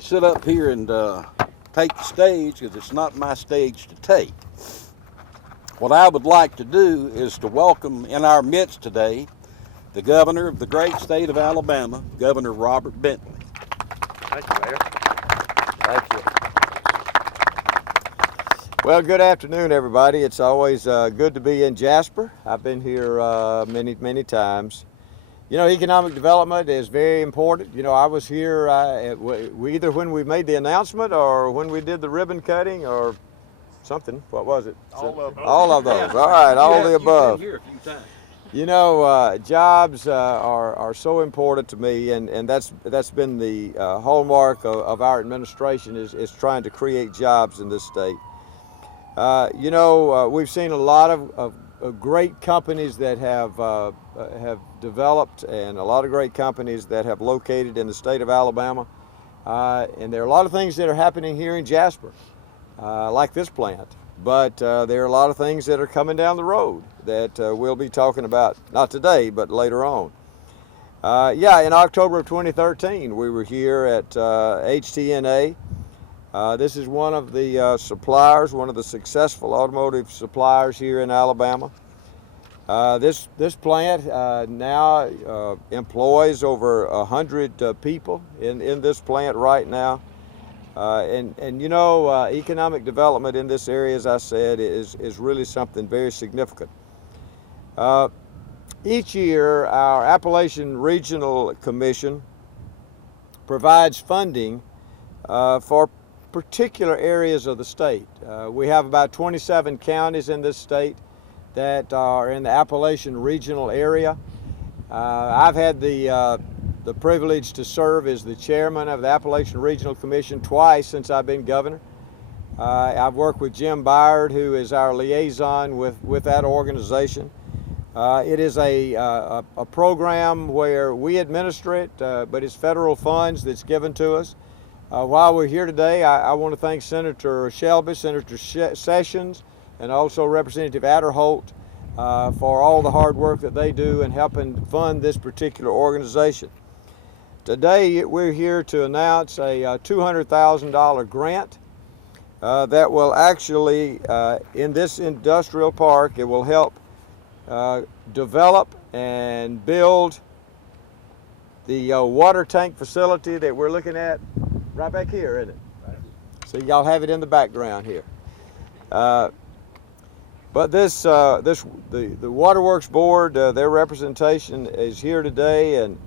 Sit up here and take the stage because it's not my stage to take. What I would like to do is to welcome in our midst today the governor of the great state of Alabama, Governor Robert Bentley. Thank you, Mayor. Thank you. Well, good afternoon, everybody. It's always good to be in Jasper. I've been here many times. You know, economic development is very important. You know, I was here either when we made the announcement or when we did the ribbon cutting or something. What was it? All of them. All of those. All right, all the above. You've been here a few times. You know, jobs are so important to me, and that's been the hallmark of our administration is trying to create jobs in this state. You know, we've seen a lot of great companies that have developed, and a lot of great companies that have located in the state of Alabama. And there are a lot of things that are happening here in Jasper, like this plant. But there are a lot of things that are coming down the road that we'll be talking about, not today, but later on. Yeah, in October of 2013, we were here at HTNA. This is one of the suppliers, one of the successful automotive suppliers here in Alabama. This plant now employs over 100 people in this plant right now. And you know, economic development in this area, as I said, is really something very significant. Each year, our Appalachian Regional Commission provides funding for particular areas of the state. We have about 27 counties in this state that are in the Appalachian Regional area. I've had the privilege to serve as the chairman of the Appalachian Regional Commission twice since I've been governor. I've worked with Jim Byard, who is our liaison with that organization. It is a program where we administer it, but it's federal funds that's given to us. While we're here today, I want to thank Senator Shelby, Senator Sessions, and also Representative Adderholt for all the hard work that they do in helping fund this particular organization. Today, we're here to announce a $200,000 grant that will actually, in this industrial park, it will help develop and build the water tank facility that we're looking at right back here, isn't it? So y'all have it in the background here. But the Waterworks Board, their representation is here today, and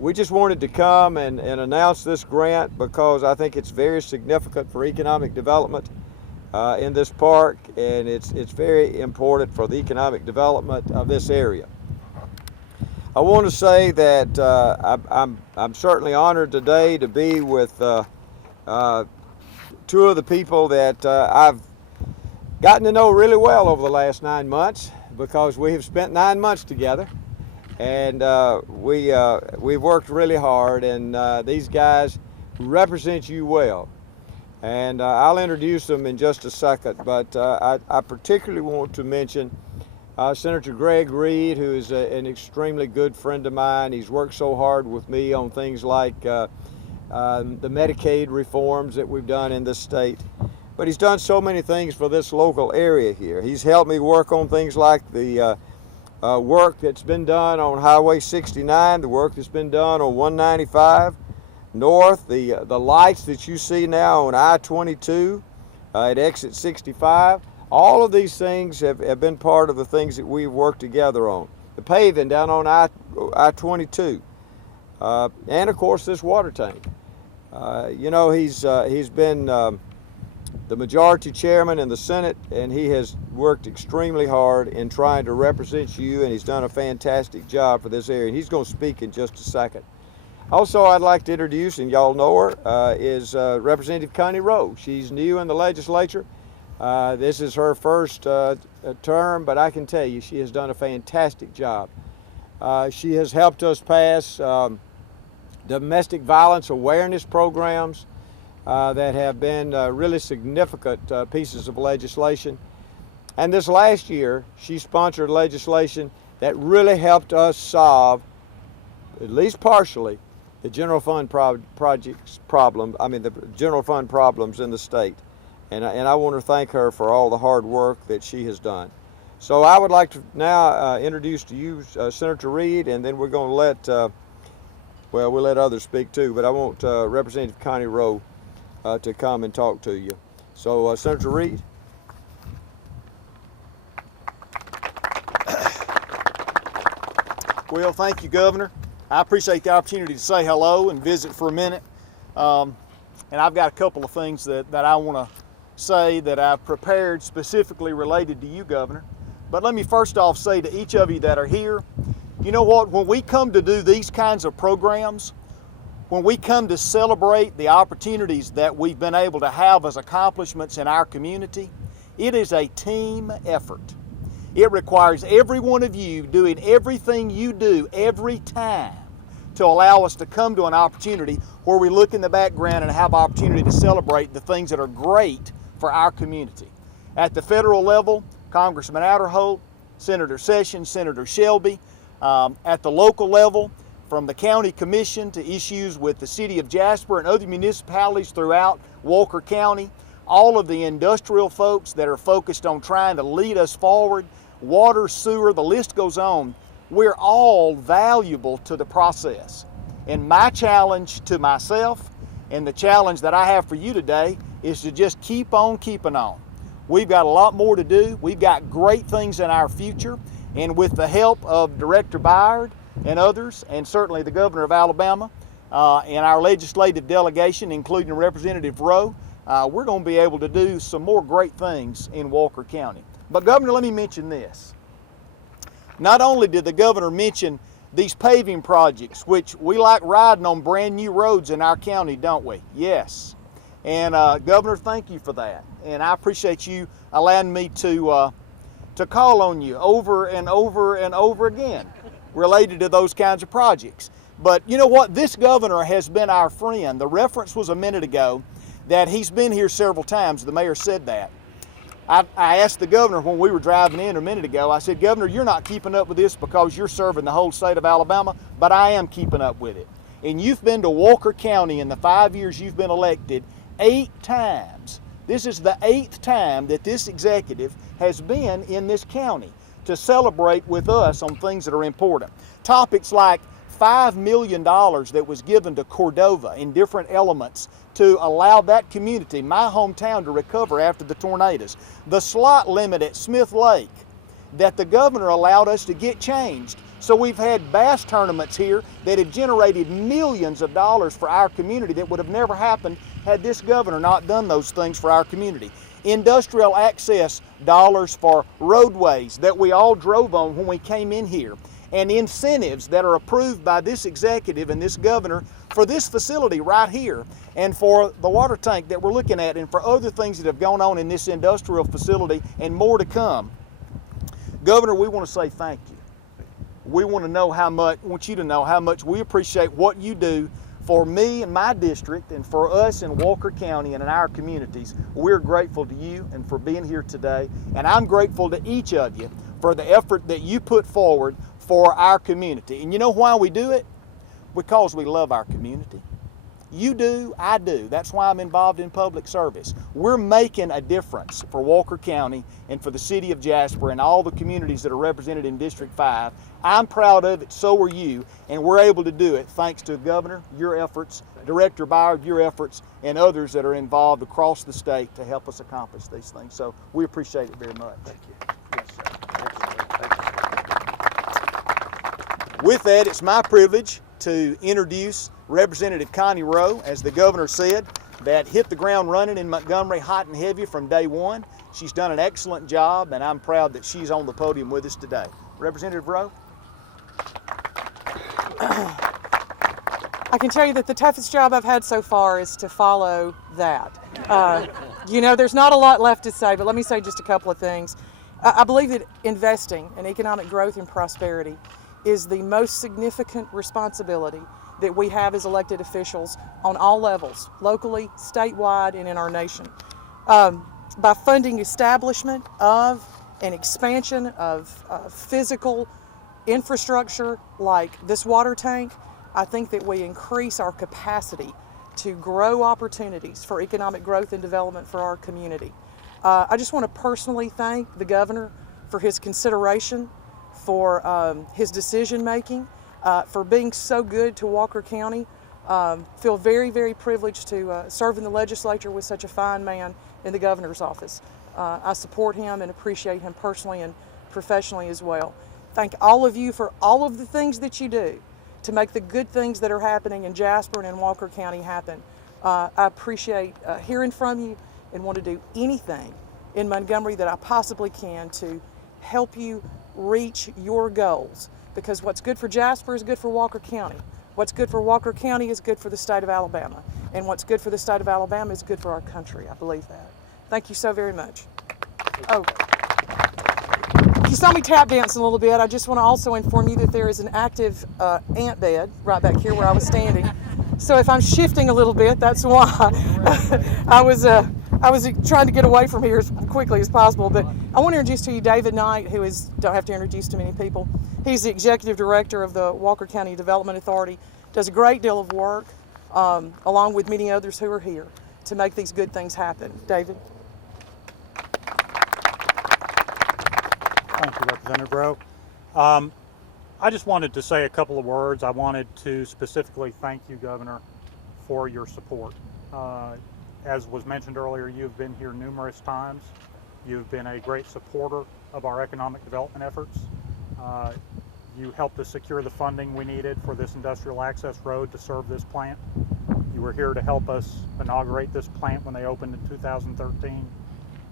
we just wanted to come and announce this grant because I think it's very significant for economic development in this park, and it's very important for the economic development of this area. I want to say that I'm certainly honored today to be with two of the people that I've gotten to know really well over the last 9 months, because we have spent 9 months together, and we've worked really hard, and these guys represent you well. And I'll introduce them in just a second, but I particularly want to mention Senator Greg Reed, who is an extremely good friend of mine. He's worked so hard with me on things like the Medicaid reforms that we've done in this state. But he's done so many things for this local area here. He's helped me work on things like the work that's been done on Highway 69, the work that's been done on 195 North, the lights that you see now on I-22 at exit 65. All of these things have been part of the things that we've worked together on. The paving down on I-22, and of course this water tank. You know, he's been the majority chairman in the Senate, and he has worked extremely hard in trying to represent you, and he's done a fantastic job for this area. And he's going to speak in just a second. Also, I'd like to introduce, and y'all know her, is Representative Connie Rowe. She's new in the legislature. This is her first term, but I can tell you she has done a fantastic job. She has helped us pass domestic violence awareness programs that have been really significant pieces of legislation. And this last year, she sponsored legislation that really helped us solve, at least partially, the general fund projects problem. I mean, the general fund problems in the state, and I want to thank her for all the hard work that she has done. So I would like to now introduce to you Senator Reed, and then we're going to let we'll let others speak too. But I want Representative Connie Rowe to come and talk to you. So Senator Reed. Well, thank you, Governor. I appreciate the opportunity to say hello and visit for a minute. And I've got a couple of things that I want to say that I've prepared specifically related to you, Governor. But let me first off say to each of you that are here, you know what, when we come to do these kinds of programs, when we come to celebrate the opportunities that we've been able to have as accomplishments in our community, it is a team effort. It requires every one of you doing everything you do every time to allow us to come to an opportunity where we look in the background and have opportunity to celebrate the things that are great for our community. At the federal level, Congressman Adderholt, Senator Sessions, Senator Shelby. At the local level, from the county commission to issues with the City of Jasper and other municipalities throughout Walker County, all of the industrial folks that are focused on trying to lead us forward, water, sewer, the list goes on. We're all valuable to the process. And my challenge to myself and the challenge that I have for you today is to just keep on keeping on. We've got a lot more to do. We've got great things in our future. And with the help of Director Byard and others, and certainly the Governor of Alabama, and our legislative delegation, including Representative Rowe, we're going to be able to do some more great things in Walker County. But Governor, let me mention this. Not only did the Governor mention these paving projects, which we like riding on brand new roads in our county, don't we? Yes. And Governor, thank you for that. And I appreciate you allowing me to call on you over and over and over again related to those kinds of projects. But you know what? This governor has been our friend. The reference was a minute ago that he's been here several times. The mayor said that. I asked the governor when we were driving in a minute ago, I said, Governor, you're not keeping up with this because you're serving the whole state of Alabama, but I am keeping up with it. And you've been to Walker County in the 5 years you've been elected 8 times. This is the 8th time that this executive has been in this county to celebrate with us on things that are important. Topics like $5 million that was given to Cordova in different elements to allow that community, my hometown, to recover after the tornadoes. The slot limit at Smith Lake that the governor allowed us to get changed. So we've had bass tournaments here that have generated millions of dollars for our community that would have never happened had this governor not done those things for our community. Industrial access dollars for roadways that we all drove on when we came in here. And incentives that are approved by this executive and this governor for this facility right here, and for the water tank that we're looking at, and for other things that have gone on in this industrial facility and more to come. Governor, we want to say thank you. We want you to know how much we appreciate what you do for me and my district, and for us in Walker County and in our communities. We're grateful to you and for being here today. And I'm grateful to each of you for the effort that you put forward for our community. And you know why we do it? Because we love our community. You do, I do. That's why I'm involved in public service. We're making a difference for Walker County and for the City of Jasper and all the communities that are represented in District 5. I'm proud of it, so are you, and we're able to do it thanks to Governor, your efforts, Director Byard, your efforts, and others that are involved across the state to help us accomplish these things. So we appreciate it very much. Thank you. Yes, sir. With that, it's my privilege to introduce Representative Connie Rowe, as the governor said, that hit the ground running in Montgomery hot and heavy from day one. She's done an excellent job, and I'm proud that she's on the podium with us today. Representative Rowe? I can tell you that the toughest job I've had so far is to follow that. You know, there's not a lot left to say, but let me say just a couple of things. I believe that investing in economic growth and prosperity is the most significant responsibility that we have as elected officials on all levels, locally, statewide, and in our nation. By funding establishment of and expansion of physical infrastructure like this water tank, I think that we increase our capacity to grow opportunities for economic growth and development for our community. I just want to personally thank the governor for his consideration, for his decision making, for being so good to Walker County. Feel very, very privileged to serve in the legislature with such a fine man in the governor's office. I support him and appreciate him personally and professionally as well. Thank all of you for all of the things that you do to make the good things that are happening in Jasper and in Walker County happen. I appreciate hearing from you and want to do anything in Montgomery that I possibly can to help you reach your goals, because what's good for Jasper is good for Walker County. What's good for Walker County is good for the state of Alabama, and what's good for the state of Alabama is good for our country. I believe that. Thank you so very much. Oh, you saw me tap dancing a little bit. I just want to also inform you that there is an active ant bed right back here where I was standing. So if I'm shifting a little bit, that's why. I was trying to get away from here as quickly as possible. But I want to introduce to you David Knight, who is, don't have to introduce to many people. He's the executive director of the Walker County Development Authority. Does a great deal of work, along with many others who are here, to make these good things happen. David. Thank you, Representative Rowe. I just wanted to say a couple of words. I wanted to specifically thank you, Governor, for your support. As was mentioned earlier, you've been here numerous times. You've been a great supporter of our economic development efforts. You helped us secure the funding we needed for this industrial access road to serve this plant. You were here to help us inaugurate this plant when they opened in 2013,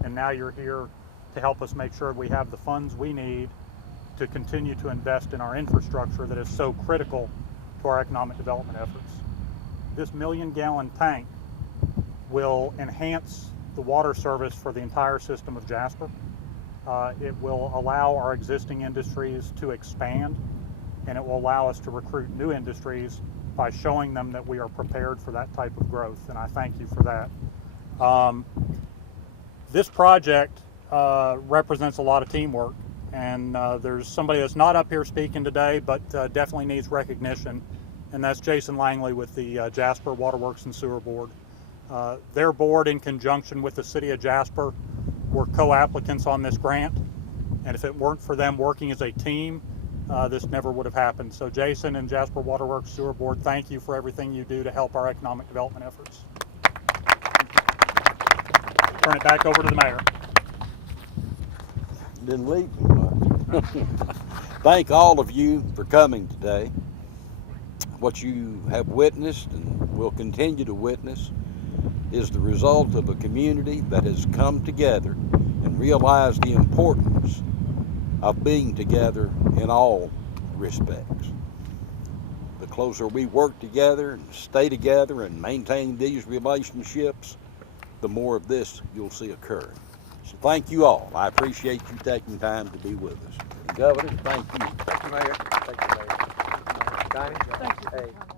and now you're here to help us make sure we have the funds we need to continue to invest in our infrastructure that is so critical to our economic development efforts. This 1 million-gallon tank will enhance the water service for the entire system of Jasper. It will allow our existing industries to expand, and it will allow us to recruit new industries by showing them that we are prepared for that type of growth, and I thank you for that. This project represents a lot of teamwork, and there's somebody that's not up here speaking today, but definitely needs recognition, and that's Jason Langley with the Jasper Waterworks and Sewer Board. Their board, in conjunction with the City of Jasper, were co-applicants on this grant, and if it weren't for them working as a team, this never would have happened. So Jason and Jasper Waterworks Sewer Board, thank you for everything you do to help our economic development efforts. Turn it back over to the mayor. Didn't leave me much. Thank all of you for coming today. What you have witnessed and will continue to witness is the result of a community that has come together and realized the importance of being together in all respects. The closer we work together and stay together and maintain these relationships, the more of this you'll see occur. So thank you all. I appreciate you taking time to be with us. And Governor, thank you. Thank you, Mayor. Thank you, Mayor. Donnie? Thank you. Hey.